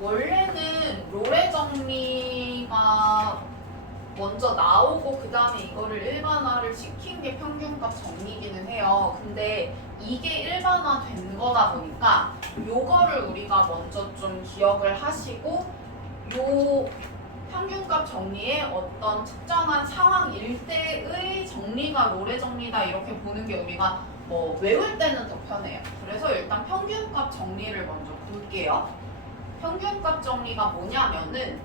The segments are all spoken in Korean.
원래는 롤의 정리가 먼저 나오고 그 다음에 이거를 일반화를 시킨 게 평균값 정리기는 해요. 근데 이게 일반화된 거다 보니까 요거를 우리가 먼저 좀 기억을 하시고 요 평균값 정리의 어떤 특정한 상황 일대의 정리가 롤의 정리다 이렇게 보는 게 우리가 뭐 외울 때는 더 편해요. 그래서 일단 평균값 정리를 먼저 볼게요. 평균값 정리가 뭐냐면은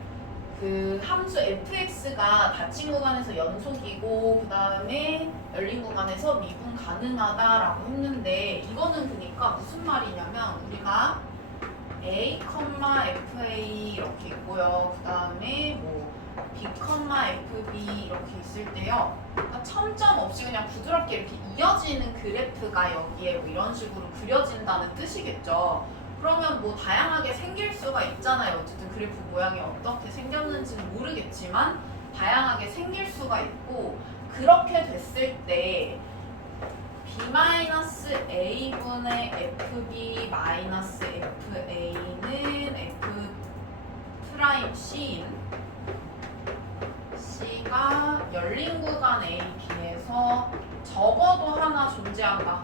그 함수 fx가 닫힌 구간에서 연속이고 그 다음에 열린 구간에서 미분 가능하다라고 했는데 이거는 그러니까 무슨 말이냐면 우리가 a, fa 이렇게 있고요. 그 다음에 뭐 b, fb 이렇게 있을 때요. 그러니까 첨점 없이 그냥 부드럽게 이렇게 이어지는 그래프가 여기에 뭐 이런 식으로 그려진다는 뜻이겠죠. 그러면 뭐 다양하게 생길 수가 있잖아요. 어쨌든 그래프 모양이 어떻게 생겼는지는 모르겠지만 다양하게 생길 수가 있고 그렇게 됐을 때 b-a분의 fb-fa는 f'c인 c가 열린 구간 a, b에서 적어도 하나 존재한다.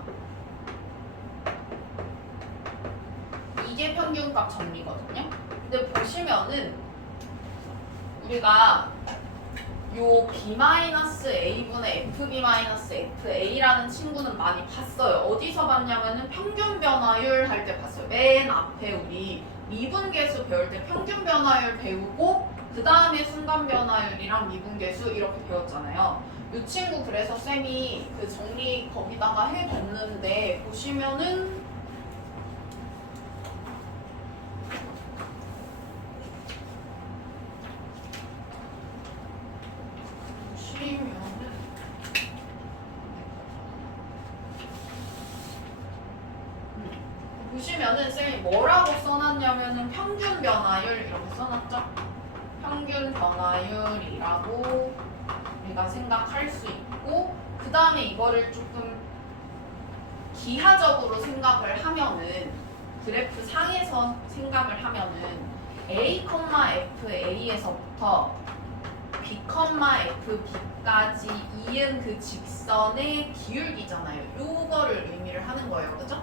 이게 평균값 정리거든요. 근데 보시면은 우리가 요 b-a분의 fb-fa라는 친구는 많이 봤어요. 어디서 봤냐면은 평균 변화율 할 때 봤어요. 맨 앞에 우리 미분계수 배울 때 평균 변화율 배우고 그 다음에 순간 변화율이랑 미분계수 이렇게 배웠잖아요. 이 친구 그래서 쌤이 그 정리 거기다가 해뒀는데 보시면은 보시면은 쌤이 뭐라고 써놨냐면은 평균 변화율 이렇게 써놨죠? 평균 변화율이라고 우리가 생각할 수 있고 그 다음에 이거를 조금 기하적으로 생각을 하면은 그래프 상에서 생각을 하면은 a, fa에서부터 b, fb까지 이은 그 직선의 기울기잖아요. 요거를 의미를 하는 거예요. 그죠?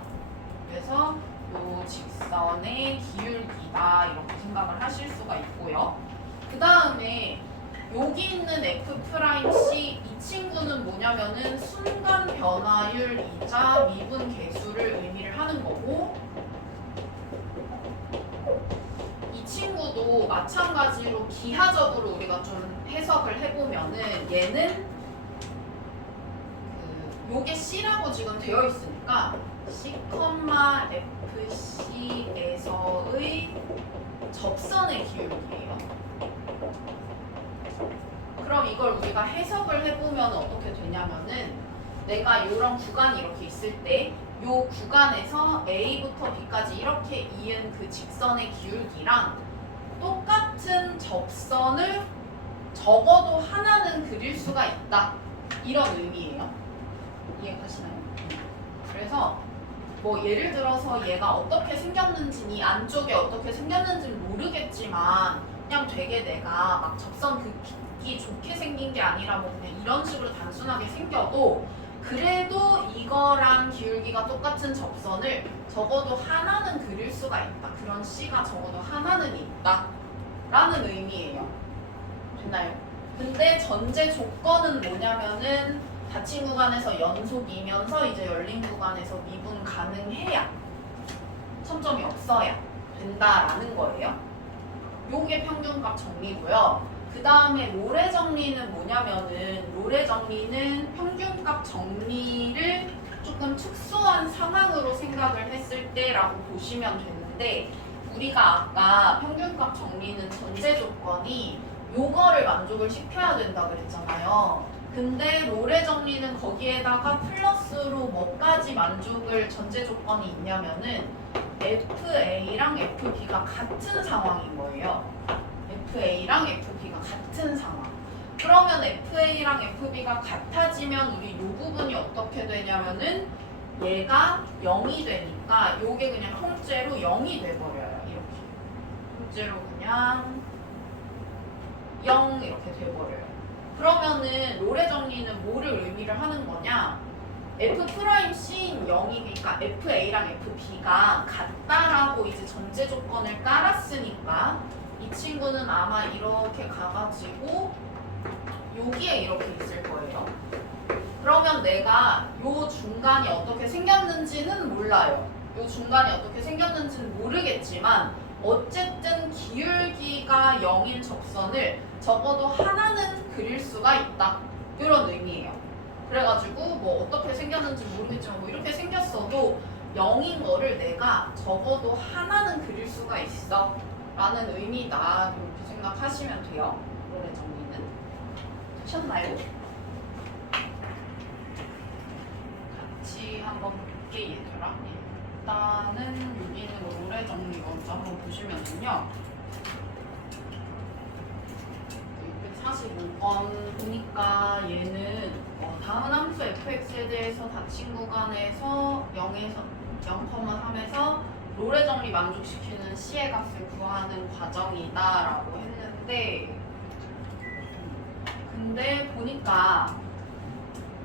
그래서 요 직선의 기울기다 이렇게 생각을 하실 수가 있고요. 그 다음에 여기 있는 F'C 이 친구는 뭐냐면은 순간 변화율이자 미분 계수를 의미를 하는 거고 이 친구도 마찬가지로 기하적으로 우리가 좀 해석을 해보면은 얘는 요게 C라고 지금 되어 있으니까 C, FC에서의 접선의 기울기예요. 그럼 이걸 우리가 해석을 해보면 어떻게 되냐면은 내가 이런 구간이 이렇게 있을 때 이 구간에서 A부터 B까지 이렇게 이은 그 직선의 기울기랑 똑같은 접선을 적어도 하나는 그릴 수가 있다. 이런 의미예요. 이해가시나요? 그래서 뭐 예를 들어서 얘가 어떻게 생겼는지 이 안쪽에 어떻게 생겼는지는 모르겠지만 그냥 되게 내가 막 접선 긋기 좋게 생긴 게 아니라 뭐 그냥 이런 식으로 단순하게 생겨도 그래도 이거랑 기울기가 똑같은 접선을 적어도 하나는 그릴 수가 있다. 그런 C가 적어도 하나는 있다 라는 의미예요. 됐나요? 근데 전제 조건은 뭐냐면은 닫힌 구간에서 연속이면서 이제 열린 구간에서 미분 가능해야 첨점이 없어야 된다라는 거예요. 요게 평균값 정리고요. 그 다음에 롤의 정리는 뭐냐면은 롤의 정리는 평균값 정리를 조금 특수한 상황으로 생각을 했을 때라고 보시면 되는데 우리가 아까 평균값 정리는 전제 조건이 요거를 만족을 시켜야 된다 그랬잖아요. 근데 롤의 정리는 거기에다가 플러스로 뭐까지 만족을 전제 조건이 있냐면은 FA랑 FB가 같은 상황인 거예요. FA랑 FB가 같은 상황. 그러면 FA랑 FB가 같아지면 우리 이 부분이 어떻게 되냐면은 얘가 0이 되니까 요게 그냥 통째로 0이 돼버려요. 이렇게. 문제로 그냥 0 이렇게 돼버려요. 그러면은 롤의 정리는 뭐를 의미를 하는 거냐? F'C인 0이니까 FA랑 FB가 같다라고 이제 전제 조건을 깔았으니까 이 친구는 아마 이렇게 가가지고 여기에 이렇게 있을 거예요. 그러면 내가 요 중간이 어떻게 생겼는지는 몰라요. 요 중간이 어떻게 생겼는지는 모르겠지만 어쨌든 기울기가 0인 접선을 적어도 하나는 그릴 수가 있다. 이런 의미예요. 그래가지고 뭐 어떻게 생겼는지 모르겠지만 뭐 이렇게 생겼어도 0인 거를 내가 적어도 하나는 그릴 수가 있어 라는 의미다. 이렇게 생각하시면 돼요. 롤의 정리는. 되셨나요? 같이 한번 볼게 얘들아. 일단은 여기는 롤의 정리 먼저 한번 보시면은요. 645번 보니까 얘는 다음 함수 fx에 대해서 닫힌 구간에서 0에서 0,3에서 롤의 정리 만족시키는 c의 값을 구하는 과정이다 라고 했는데 근데 보니까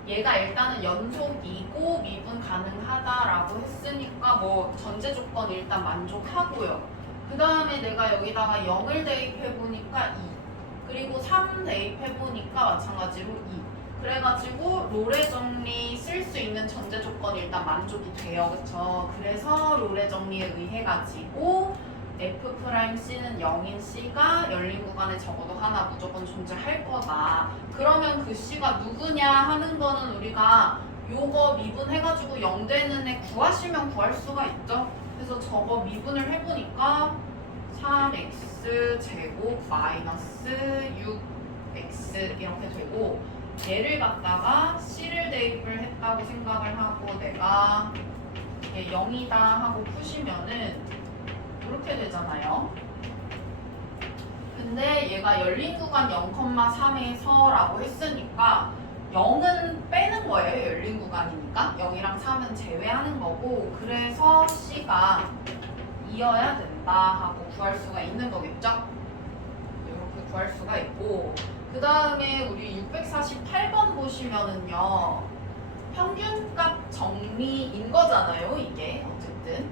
얘가 일단은 연속이고 미분 가능하다라고 했으니까 뭐 전제 조건 일단 만족하고요. 그 다음에 내가 여기다가 0을 대입해보니까 2 그리고 3 대입해보니까 마찬가지로 2 그래가지고 롤의 정리 쓸 수 있는 전제 조건이 일단 만족이 돼요. 그쵸? 그래서 롤의 정리에 의해 가지고 F'C는 0인 C가 열린 구간에 적어도 하나 무조건 존재할 거다. 그러면 그 C가 누구냐 하는 거는 우리가 요거 미분해가지고 0 되는 애 구하시면 구할 수가 있죠. 그래서 저거 미분을 해보니까 3x 제곱 마이너스 6x 이렇게 되고 얘를 갖다가 C를 대입을 했다고 생각을 하고 내가 이게 0이다 하고 푸시면은 이렇게 되잖아요. 근데 얘가 열린 구간 0,3에서 라고 했으니까 0은 빼는 거예요. 열린 구간이니까 0이랑 3은 제외하는 거고 그래서 C가 2여야 된다 하고 구할 수가 있는 거겠죠? 이렇게 구할 수가 있고 그 다음에 우리 648번 보시면은요 평균값 정리인 거잖아요. 이게 어쨌든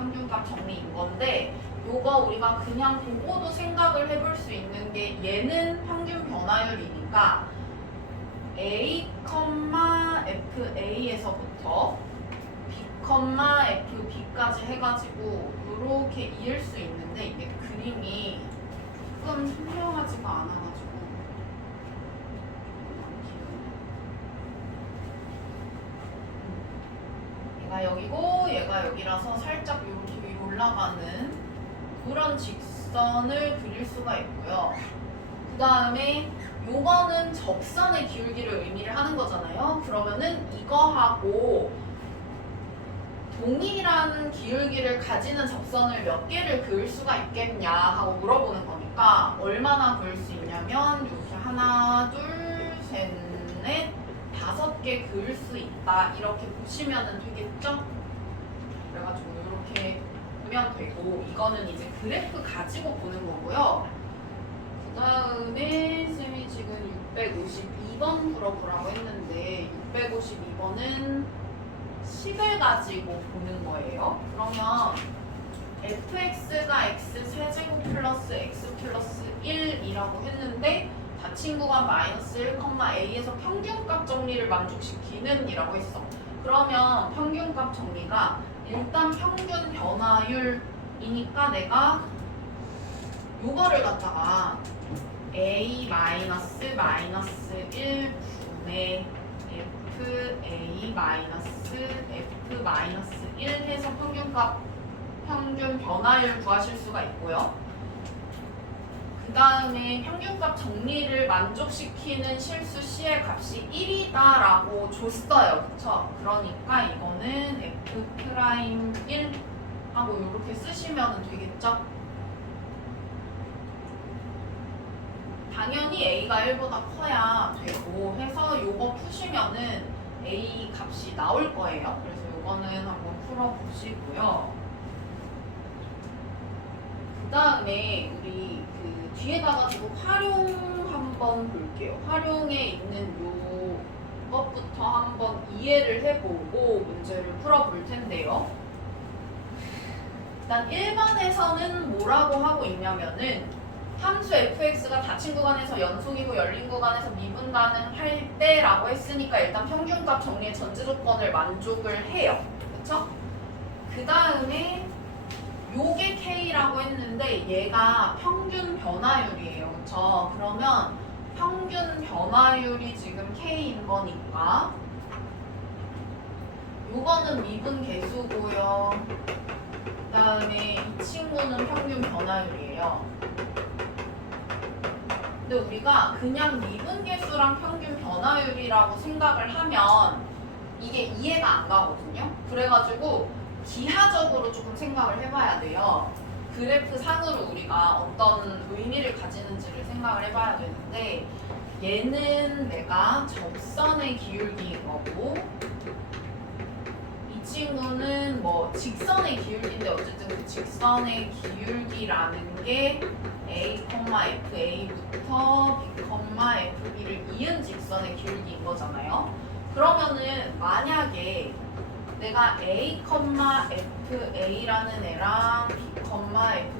평균값 정리인 건데 요거 우리가 그냥 보고도 생각을 해볼 수 있는 게 얘는 평균 변화율이니까 A, FA에서부터 B, FB까지 해가지고 이렇게 이을 수 있는데 이게 그림이 조금 선명하지가 않아가지고 얘가 여기고 얘가 여기라서 살짝 이렇게 위로 올라가는 그런 직선을 그릴 수가 있고요. 그 다음에 요거는 접선의 기울기를 의미를 하는 거잖아요. 그러면은 이거하고 동일한 기울기를 가지는 접선을 몇 개를 그을 수가 있겠냐 하고 물어보는 거니까 얼마나 그을 수 있냐면 이렇게 하나, 둘, 셋, 넷, 5개 그을 수 있다 이렇게 보시면 되겠죠? 그래가지고 이렇게 보면 되고 이거는 이제 그래프 가지고 보는 거고요. 그 다음에 쌤이 지금 652번 풀어보라고 했는데 652번은 10을 가지고 보는 거예요. 그러면 fx가 x 세제곱 플러스 x 플러스 1이라고 했는데 닫힌 구간 마이너스 1,a에서 평균값 정리를 만족시키는 이라고 했어. 그러면 평균값 정리가 일단 평균 변화율이니까 내가 요거를 갖다가 a 마이너스 1 분의 fa 마이너스 f 마이너스 1 해서 평균 변화율 구하실 수가 있고요. 그 다음에 평균값 정리를 만족시키는 실수 C의 값이 1이다 라고 줬어요. 그쵸? 그러니까 이거는 F'1 하고 이렇게 쓰시면 되겠죠? 당연히 A가 1보다 커야 되고 해서 요거 푸시면은 A 값이 나올 거예요. 그래서 요거는 한번 풀어보시고요. 그 다음에 우리 그 뒤에다가 두고 활용 한번 볼게요. 활용에 있는 요것부터 한번 이해를 해보고 문제를 풀어볼 텐데요. 일단 1번에서는 뭐라고 하고 있냐면은 함수 fx가 닫힌 구간에서 연속이고 열린 구간에서 미분 가능할 때라고 했으니까 일단 평균값 정리의 전제 조건을 만족을 해요. 그쵸? 그 다음에 요게 K라고 했는데 얘가 평균 변화율이에요. 그쵸? 그러면 평균 변화율이 지금 K인 거니까 요거는 미분 계수고요. 그 다음에 이 친구는 평균 변화율이에요. 근데 우리가 그냥 미분계수랑 평균 변화율이라고 생각을 하면 이게 이해가 안 가거든요. 그래가지고 기하적으로 조금 생각을 해봐야 돼요. 그래프 상으로 우리가 어떤 의미를 가지는지를 생각을 해봐야 되는데 얘는 내가 접선의 기울기인 거고 이 친구는 뭐 직선의 기울기인데 어쨌든 그 직선의 기울기라는 게 A, FA부터 B, FB를 이은 직선의 기울기인 거잖아요. 그러면은 만약에 내가 A, FA라는 애랑 B,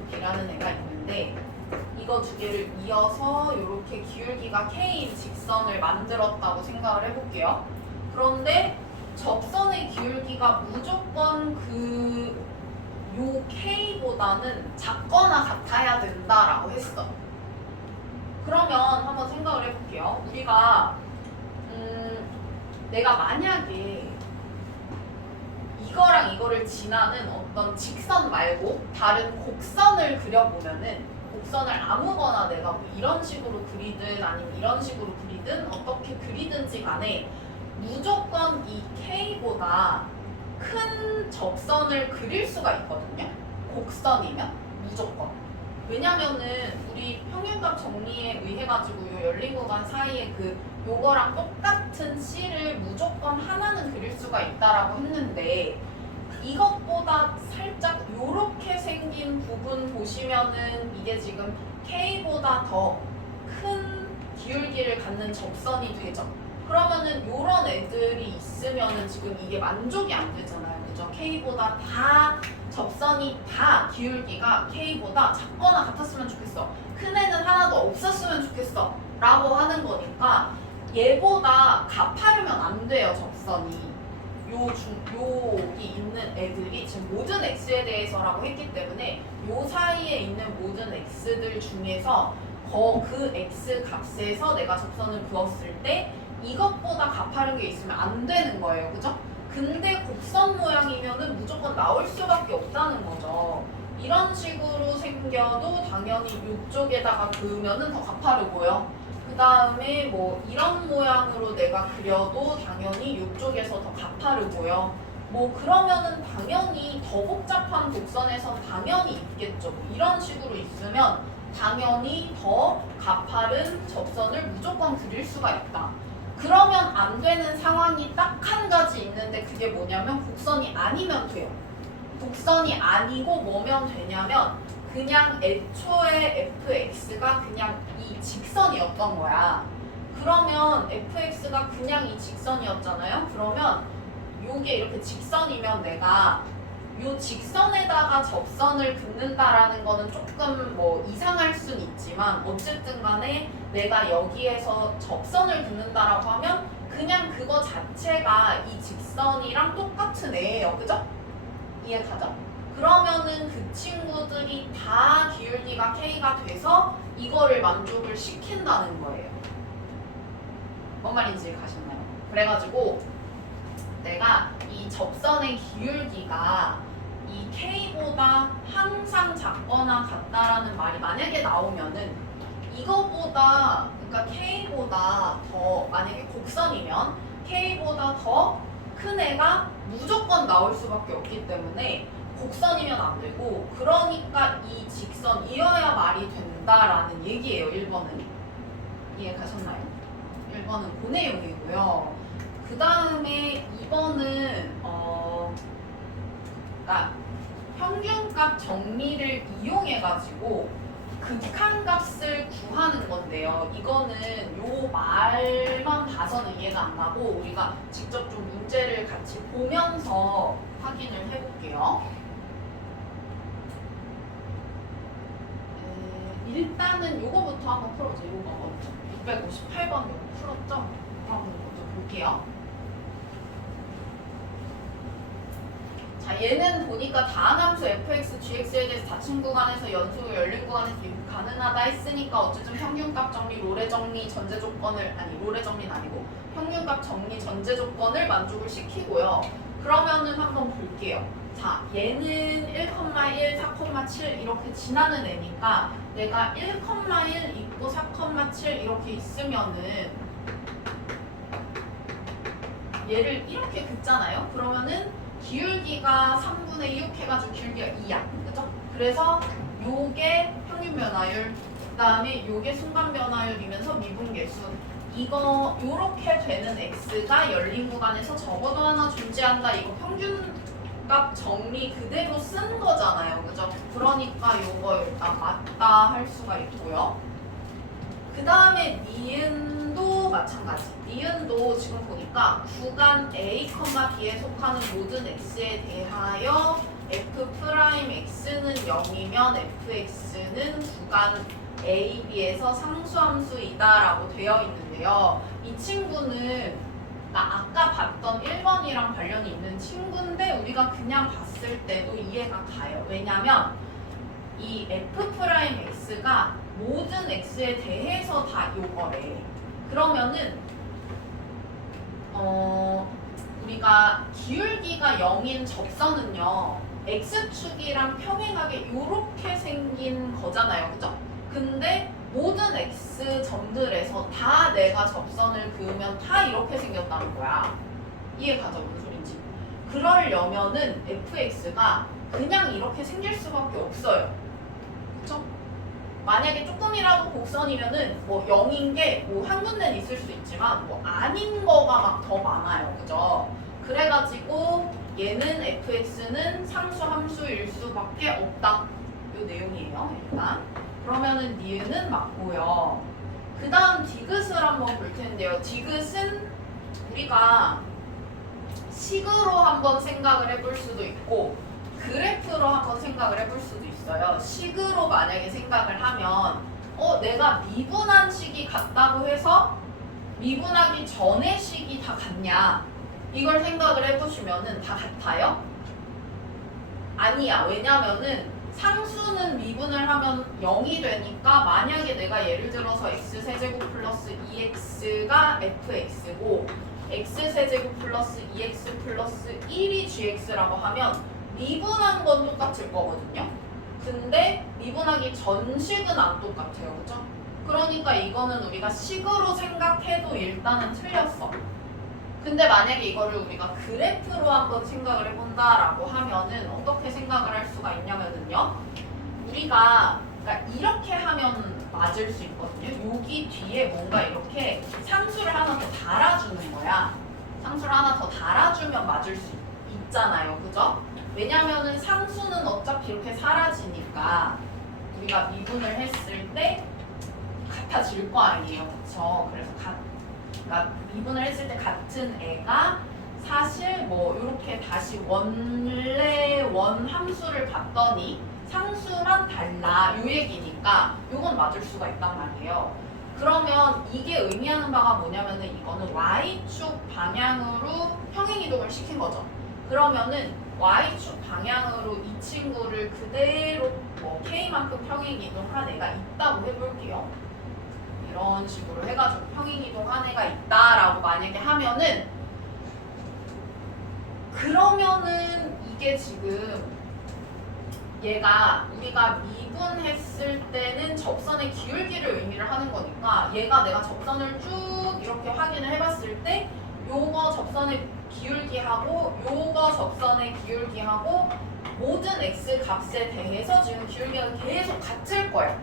FB라는 애가 있는데 이거 두 개를 이어서 이렇게 기울기가 K인 직선을 만들었다고 생각을 해볼게요. 그런데 접선의 기울기가 무조건 요 K보다는 작거나 같아야 된다라고 했어. 그러면 한번 생각을 해볼게요. 우리가 내가 만약에 이거랑 이거를 지나는 어떤 직선 말고 다른 곡선을 그려보면은 곡선을 아무거나 내가 뭐 이런 식으로 그리든 아니면 이런 식으로 그리든 어떻게 그리든지 간에 무조건 이 K보다 큰 접선을 그릴 수가 있거든요. 곡선이면 무조건. 왜냐면은 우리 평균값 정리에 의해 가지고 요 열린 구간 사이에 요거랑 똑같은 C를 무조건 하나는 그릴 수가 있다라고 했는데 이것보다 살짝 요렇게 생긴 부분 보시면은 이게 지금 K보다 더 큰 기울기를 갖는 접선이 되죠. 그러면은 요런 애들이 있으면은 지금 이게 만족이 안 되잖아요. 그죠? K보다 접선이 다 기울기가 K보다 작거나 같았으면 좋겠어. 큰 애는 하나도 없었으면 좋겠어. 라고 하는 거니까 얘보다 갚하려면 안 돼요, 접선이. 여기 있는 애들이 지금 모든 x에 대해서라고 했기 때문에 요 사이에 있는 모든 x들 중에서 그 x 값에서 내가 접선을 그었을 때 이것보다 가파른 게 있으면 안 되는 거예요. 그죠? 근데 곡선 모양이면은 무조건 나올 수밖에 없다는 거죠. 이런 식으로 생겨도 당연히 이쪽에다가 그으면은 더 가파르고요. 그 다음에 뭐 이런 모양으로 내가 그려도 당연히 이쪽에서 더 가파르고요. 뭐 그러면은 당연히 더 복잡한 곡선에선 당연히 있겠죠. 이런 식으로 있으면 당연히 더 가파른 접선을 무조건 그릴 수가 있다. 그러면 안 되는 상황이 딱 한 가지 있는데 그게 뭐냐면 곡선이 아니면 돼요. 곡선이 아니고 뭐면 되냐면 그냥 애초에 fx가 그냥 이 직선이었던 거야. 그러면 fx가 그냥 이 직선이었잖아요. 그러면 요게 이렇게 직선이면 내가 요 직선에다가 접선을 긋는다라는 거는 조금 뭐 이상할 순 있지만 어쨌든 간에 내가 여기에서 접선을 긋는다라고 하면 그냥 그거 자체가 이 직선이랑 똑같은 애예요. 그죠? 이해 가죠? 그러면은 그 친구들이 다 기울기가 K가 돼서 이거를 만족을 시킨다는 거예요. 뭔 말인지 가셨나요? 그래가지고 내가 이 접선의 기울기가 이 K보다 항상 작거나 같다라는 말이 만약에 나오면은 이거보다 그러니까 K보다 더 만약에 곡선이면 K보다 더 큰 애가 무조건 나올 수밖에 없기 때문에 곡선이면 안 되고 그러니까 이 직선이어야 말이 된다라는 얘기예요. 1번은 이해 가셨나요? 1번은 그 내용이고요. 그 다음에 2번은 그러니까 평균값 정리를 이용해가지고 극한값을 구하는 건데요. 이거는 요 말만 봐서는 이해가 안 가고 우리가 직접 좀 문제를 같이 보면서 확인을 해볼게요. 일단은 요거부터 한번 풀어보죠. 요거 먼저 658번 요거 풀었죠? 이거 한번 먼저 볼게요. 자, 얘는 보니까 다항함수 fx, gx에 대해서 닫힌 구간에서 연속 열린 구간에서 가능하다 했으니까 어쨌든 평균값 정리, 롤의 정리, 전제 조건을 아니 롤의 정리는 아니고 평균값 정리, 전제 조건을 만족을 시키고요. 그러면은 한번 볼게요. 자, 얘는 1,1, 4,7 이렇게 지나는 애니까 내가 1,1 있고 4,7 이렇게 있으면은 얘를 이렇게 긋잖아요. 그러면은 기울기가 3분의 6 해가지고 기울기가 2야. 그죠? 그래서 요게 평균 변화율, 그 다음에 요게 순간 변화율이면서 미분계수. 이거 요렇게 되는 x가 열린 구간에서 적어도 하나 존재한다. 이거 평균값 정리 그대로 쓴 거잖아요. 그죠? 그러니까 요거 일단 맞다 할 수가 있고요. 그 다음에 니은도 마찬가지. 니은도 지금 보니까 구간 A, B에 속하는 모든 x에 대하여 f'x는 0이면 fx는 구간 A, B에서 상수함수이다라고 되어 있는데요. 이 친구는 아까 봤던 1번이랑 관련이 있는 친구인데 우리가 그냥 봤을 때도 이해가 가요. 왜냐면 이 f'x가 모든 x에 대해서 다 요거래. 그러면은 우리가 기울기가 0인 접선은요 x축이랑 평행하게 요렇게 생긴 거잖아요. 그죠? 근데 모든 x 점들에서 다 내가 접선을 그으면 다 이렇게 생겼다는 거야. 이해가죠? 무슨 소린지. 그러려면은 fx가 그냥 이렇게 생길 수밖에 없어요. 그쵸? 만약에 조금이라도 곡선이면은 뭐 0인 게 뭐 한 군데는 있을 수 있지만 뭐 아닌 거가 막 더 많아요. 그죠? 그래가지고 얘는 fx는 상수 함수일 수밖에 없다. 요 내용이에요. 일단. 그러면은 니은은 맞고요. 그 다음 디귿을 한번 볼 텐데요. 디귿은 우리가 식으로 한번 생각을 해볼 수도 있고 그래프로 한번 생각을 해볼 수도 있어요. 식으로 만약에 생각을 하면 내가 미분한 식이 같다고 해서 미분하기 전의 식이 다 같냐 이걸 생각을 해보시면은 다 같아요? 아니야. 왜냐면은 상수는 미분을 하면 0이 되니까 만약에 내가 예를 들어서 x세제곱 플러스 2x가 fx고 x세제곱 플러스 2x 플러스 1이 gx라고 하면 미분한 건 똑같을 거거든요. 근데 미분하기 전식은 안 똑같아요. 그죠? 그러니까 이거는 우리가 식으로 생각해도 일단은 틀렸어. 근데 만약에 이거를 우리가 그래프로 한번 생각을 해본다라고 하면은 어떻게 생각을 할 수가 있냐면은요. 우리가 그러니까 이렇게 하면 맞을 수 있거든요. 여기 뒤에 뭔가 이렇게 상수를 하나 더 달아주는 거야. 상수를 하나 더 달아주면 맞을 수 있잖아요. 그죠? 왜냐면은 상수는 어차피 이렇게 사라지니까 우리가 미분을 했을 때 같아질 거 아니에요. 그쵸? 그래서 그러니까 미분을 했을 때 같은 애가 사실 뭐 이렇게 다시 원래 원 함수를 봤더니 상수만 달라 요 얘기니까 요건 맞을 수가 있단 말이에요. 그러면 이게 의미하는 바가 뭐냐면은 이거는 y축 방향으로 평행이동을 시킨 거죠. 그러면은 y축 방향으로 이 친구를 그대로 뭐 k만큼 평행이동한 애가 있다고 해볼게요. 이런 식으로 해가지고 평행이동한 애가 있다라고 만약에 하면은 그러면은 이게 지금 얘가 우리가 미분했을 때는 접선의 기울기를 의미를 하는 거니까 얘가 내가 접선을 쭉 이렇게 확인을 해봤을 때 요거 접선의 기울기하고 요거 접선의 기울기하고 모든 x 값에 대해서 지금 기울기가 계속 같을 거야.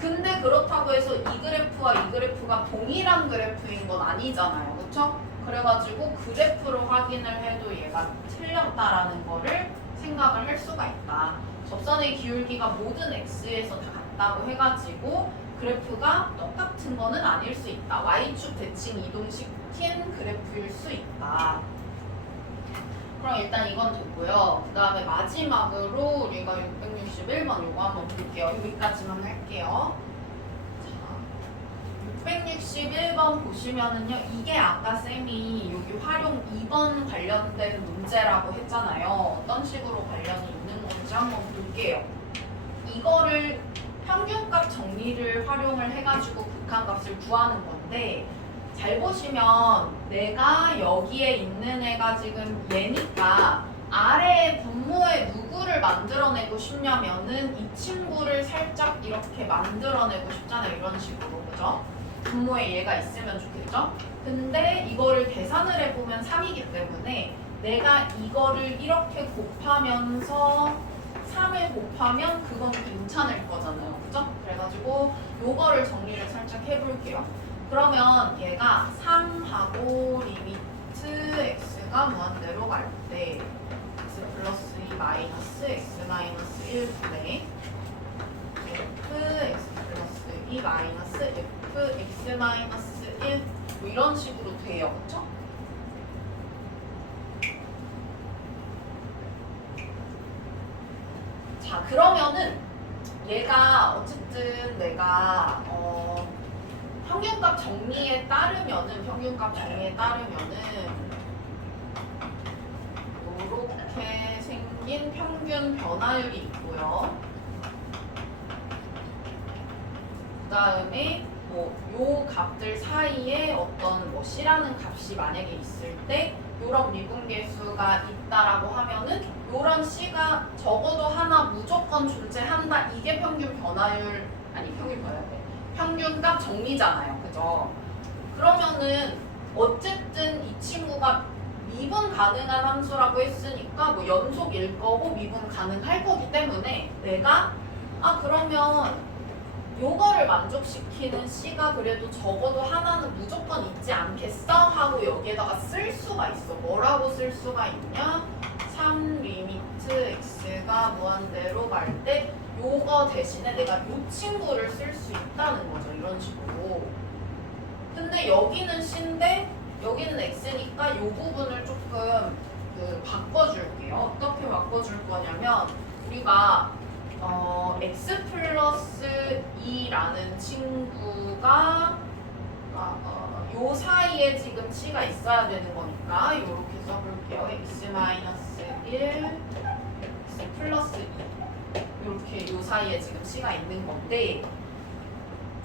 근데 그렇다고 해서 이 그래프와 이 그래프가 동일한 그래프인 건 아니잖아요. 그쵸? 그래가지고 그래프로 확인을 해도 얘가 틀렸다라는 거를 생각을 할 수가 있다. 접선의 기울기가 모든 x에서 다 같다고 해가지고 그래프가 똑같은 거는 아닐 수 있다. y축 대칭 이동시킨 그래프일 수 있다. 그럼 일단 이건 됐고요. 그 다음에 마지막으로 우리가 661번 요거 한번 볼게요. 여기까지만 할게요. 자, 661번 보시면은요. 이게 아까 쌤이 여기 활용 2번 관련된 문제라고 했잖아요. 어떤 식으로 관련이 있는 건지 한번 볼게요. 이거를 평균값 정리를 활용을 해가지고 극한값을 구하는 건데 잘 보시면 내가 여기에 있는 애가 지금 얘니까 아래 분모에 누구를 만들어내고 싶냐면은 이 친구를 살짝 이렇게 만들어내고 싶잖아요. 이런 식으로. 그죠? 분모에 얘가 있으면 좋겠죠? 근데 이거를 계산을 해보면 3이기 때문에 내가 이거를 이렇게 곱하면서 3을 곱하면 그건 괜찮을 거잖아요. 그죠? 그래가지고 요거를 정리를 살짝 해볼게요. 그러면 얘가 3하고 리미트 x가 무한대로 갈 때 x 플러스 2 마이너스 x 마이너스 1분의 f x 플러스 2 마이너스 f x 마이너스 1 뭐 이런 식으로 돼요. 그쵸? 자, 그러면은 얘가 어쨌든 내가 평균값 정리에 따르면은 이렇게 생긴 평균 변화율이 있고요. 그 다음에 뭐 요 값들 사이에 어떤 뭐 c라는 값이 만약에 있을 때 요런 미분계수가 있다라고 하면은 요런 c가 적어도 하나 무조건 존재한다. 이게 평균 변화율 아니 평균 변화율 평균값 정리잖아요. 그죠? 그러면은 어쨌든 이 친구가 미분 가능한 함수라고 했으니까 뭐 연속일 거고 미분 가능할 거기 때문에 내가 그러면 요거를 만족시키는 C가 그래도 적어도 하나는 무조건 있지 않겠어? 하고 여기에다가 쓸 수가 있어. 뭐라고 쓸 수가 있냐? 3 리미트 x가 무한대로 갈 때 요거 대신에 내가 요 친구를 쓸 수 있다는 거죠. 이런 식으로. 근데 여기는 C인데 여기는 X니까 요 부분을 조금 바꿔줄게요. 어떻게 바꿔줄 거냐면 우리가 x 플러스 2라는 친구가 요 사이에 지금 C가 있어야 되는 거니까 요렇게 써볼게요. x 마이너스 1, x 플러스 2 이렇게 요 사이에 지금 C가 있는 건데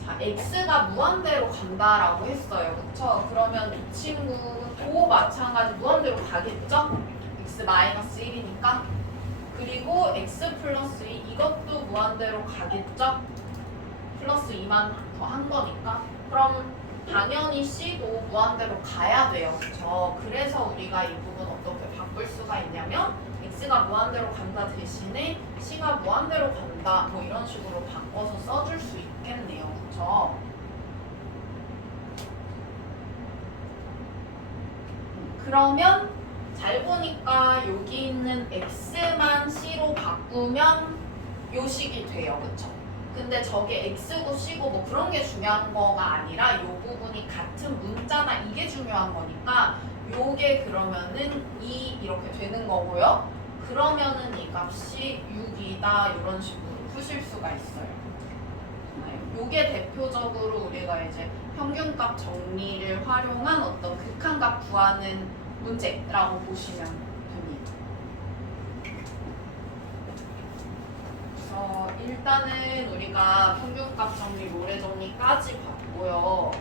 자, x가 무한대로 간다라고 했어요. 그쵸? 그러면 이 친구도 마찬가지 무한대로 가겠죠? x 마이너스 1이니까 그리고 x 플러스 2 이것도 무한대로 가겠죠? 플러스 2만 더 한 거니까 그럼 당연히 C도 무한대로 가야 돼요. 그쵸? 그래서 우리가 이 부분 어떻게 바꿀 수가 있냐면 x가 무한대로 간다 대신에 c가 무한대로 간다 뭐 이런 식으로 바꿔서 써줄 수 있겠네요. 그쵸? 그러면 잘 보니까 여기 있는 x만 c로 바꾸면 요 식이 돼요. 그쵸? 근데 저게 x고 c고 뭐 그런 게 중요한 거가 아니라 요 부분이 같은 문자나 이게 중요한 거니까 요게 그러면은 2 이렇게 되는 거고요. 그러면은 이 값이 6이다 이런 식으로 푸실 수가 있어요. 요게 대표적으로 우리가 이제 평균값 정리를 활용한 어떤 극한값 구하는 문제라고 보시면 됩니다. 그래서 일단은 우리가 평균값 정리, 모래 정리까지 봤고요.